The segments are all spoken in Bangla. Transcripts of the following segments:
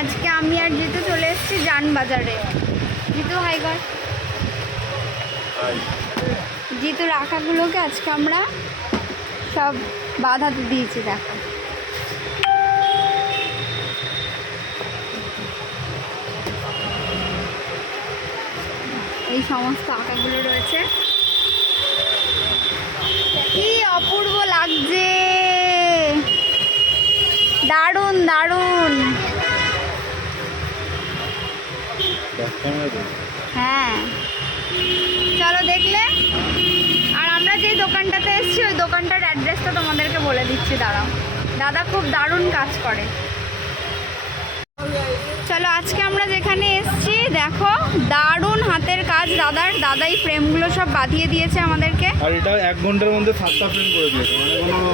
আজকে আমি আর জিতু চলে এসেছি জানবাজারে। জিতু হাই কর। জিতু রাখাগুলোকে আজকে আমরা সব বাঁধাতে দিয়েছি, দেখো। এই সমস্ত আঁকাগুলো রয়েছে, কি অপূর্ব লাগছে, দারুণ দারুণ। হ্যাঁ চলো দেখলে। আর আমরা যেই দোকানটাতে এসেছি ওই দোকানটার অ্যাড্রেসটা তোমাদেরকে বলে দিচ্ছি, দাঁড়াও। দাদা খুব দারুণ কাজ করে। চলো আজকে আমরা যেখানে এসেছি দেখো, দারুণ হাতের কাজ দাদার। দাদাই ফ্রেমগুলো সব বাঁধিয়ে দিয়েছে আমাদেরকে। আর এটা 1 ঘন্টার মধ্যে 7টা ফ্রেম করে দিয়েছে, মানে কোনো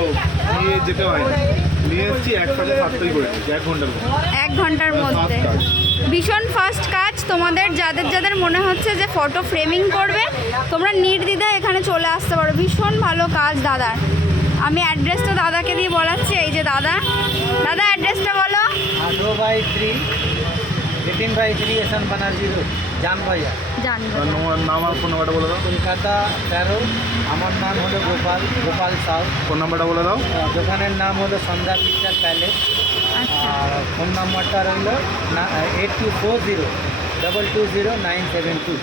নিয়ে যেতে হয় না, নিয়ে এসেছি একসাথে 7টাই করে দিয়েছি 1 ঘন্টার মধ্যে। 1 ঘন্টার মধ্যে ভীষণ ফাস্ট কাজ। তোমাদের যাদের যাদের মনে হচ্ছে যে ফটো ফ্রেমিং করবে, তোমরা নির্দ্বিধায় এখানে চলে আসতে পারো। ভীষণ ভালো কাজ দাদার। আমি অ্যাড্রেসটা দাদাকে দিয়ে বলাচ্ছি। এই যে দাদা, দাদা অ্যাড্রেসটা বলো। 2/3 18/3 এসএন বানারজি রোড, জানবাজার। জানবো। আর নাম আর ফোন নাম্বারটা বলে দাও। কলকাতা 13। আমার নাম হলো গোপাল সাউ। ফোন নাম্বারটা বলে দাও। দোকানের নাম হলো সন্ধ্যা পিকচার প্যালেস। আচ্ছা, আর ফোন নাম্বারটা রইল 8240-220-972।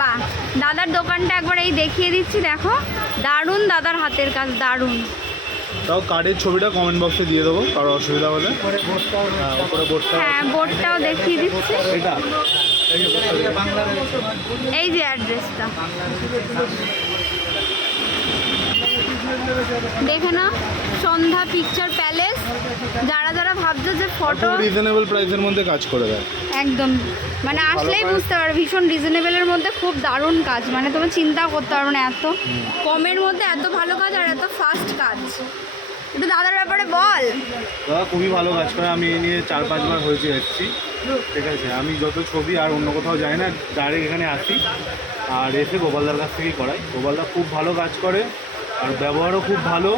বাহ। দাদার দোকানটা একবার এই দেখিয়ে দিচ্ছি, দেখো দারুণ দাদার হাতের কাজ, দারুণ। তাও কার্ডের ছবিটা কমেন্ট বক্সে দিয়ে দেবো, কারো অসুবিধা হলে। উপরে বোর্ডটাও হ্যাঁ, উপরে বোর্ডটা হ্যাঁ বোর্ডটাও দেখিয়ে দিচ্ছি। এটা এই যে বোর্ডটা দিয়ে। বাংলা রয়েছে। এই যে অ্যাড্রেসটা দেখে না, সন্ধ্যা পিকচার প্যালেস। যারা যারা ভাবছো যে ফটো রিজনেবল প্রাইসের মধ্যে কাজ করে দেয়, একদম মানে আসলেই বুঝতে পারো ভীষণ রিজনেবলের মধ্যে খুব দারুণ কাজ। মানে তুমি চিন্তাও করতে পারবে না, এত কমের মধ্যে এত ভালো কাজ আর এত ফাস্ট কাজ। একটু দাদার ব্যাপারে বল। দাদা খুবই ভালো কাজ করে। আমি এই নিয়ে 4-5 বার হয়েছে এসেছি, ঠিক আছে। আমি যত ছবি আর অন্য কোথাও যাই না, ডাইরেক্ট এখানে আসি আর এসে গোপালদার কাছ থেকেই করাই। গোপালদা খুব ভালো কাজ করে আর ব্যবহারও খুব ভালো,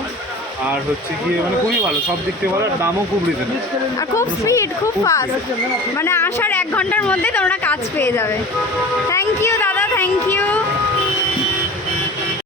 আর হচ্ছে গিয়ে মানে খুবই ভালো, সব দিক থেকে ভালো, আর দামও খুব রিজনেবল আর খুব স্পিড, খুব ফাস্ট। মানে আসার 1 ঘন্টার মধ্যে তোমরা কাজ পেয়ে যাবে। থ্যাংক ইউ দাদা, থ্যাংক ইউ।